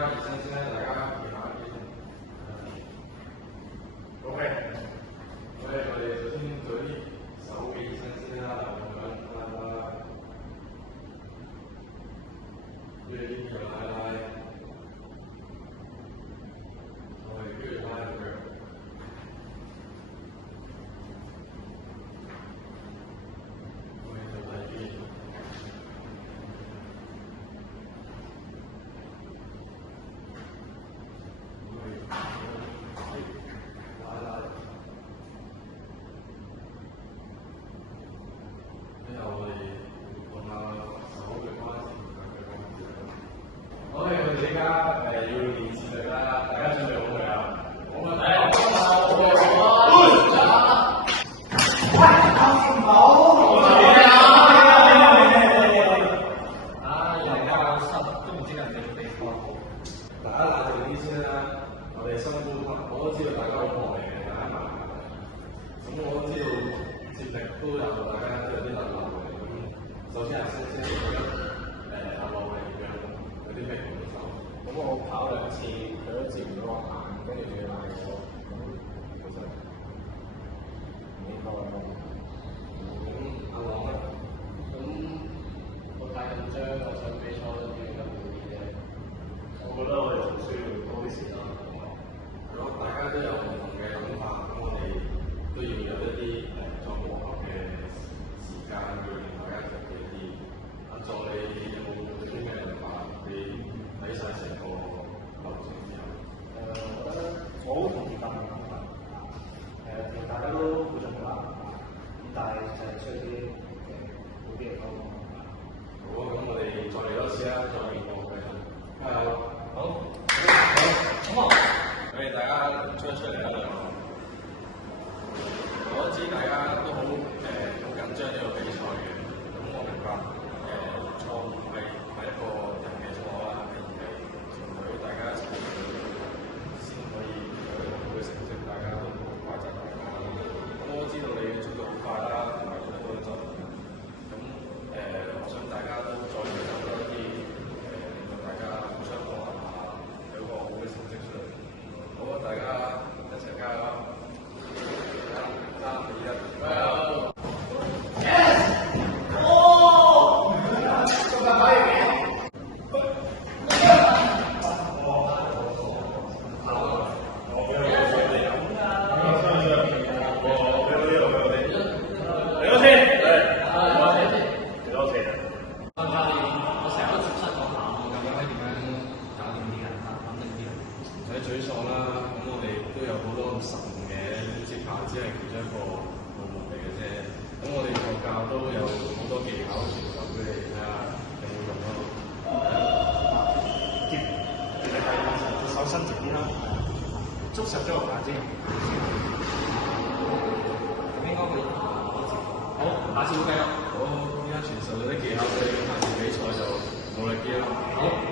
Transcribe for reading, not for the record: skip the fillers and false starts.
家熱身先啦，大家試下先。OK，我哋首先做啲手嘅熱身先啦，咁樣啦，跟住呢邊又拉拉，我哋跟住拉個腳。而家要練視力啦，大家準備好未啊？冇問題啊！大家冷靜啲先啦，我哋深呼吸。我都知道大家好忙嘅，大家慢慢。咁我都知道接力都有大家都有啲難度嘅。咁首先係先覺得阿樂係點樣？有啲咩感受？咁我跑2次，佢都接唔到我眼，跟住仲要賴我，咁其實唔應該咯。咁阿朗咧，咁我太緊張，我想比賽都變得好啲啫。我覺得我哋仲需要多啲時間。如果大家都有唔同嘅諗法，咁我哋都要有一啲再磨合嘅時間去令大家熟悉啲。阿助理有冇啲咩諗法？你睇晒成個流程之後，我覺得我好同意咁嘅諗法。其實大家都好重要啦，但係就係需要啲好啲嘅溝通。好啊，咁我哋再嚟多次啦，再練過繼續。好，咁啊，大家出嚟啦，我知大家都好緊張呢個比賽嘅，咁我明白錯誤係一個人嘅錯啦，係團隊大家一齊先可以有一個好嘅成績，大家都唔好怪責大家。咁我知道你嘅速度好快啦，同埋有好多進步。咁我想大家都再練習多啲，令到大家互相磨合下，有個好嘅成績出嚟。好啊，大家一齊加油！3、2、1，加油！沮喪啦，咁我哋都有好多咁神嘅，接下只係其中一個項目嚟嘅啫。咁我哋助教都有好多技巧傳授俾你睇下有冇用咯。接你係手伸直啲啦，捉實咗個架先。咁應該會好，下次會繼續。好，依家傳授咗啲技巧俾你，下次比賽就努力啲啦。好。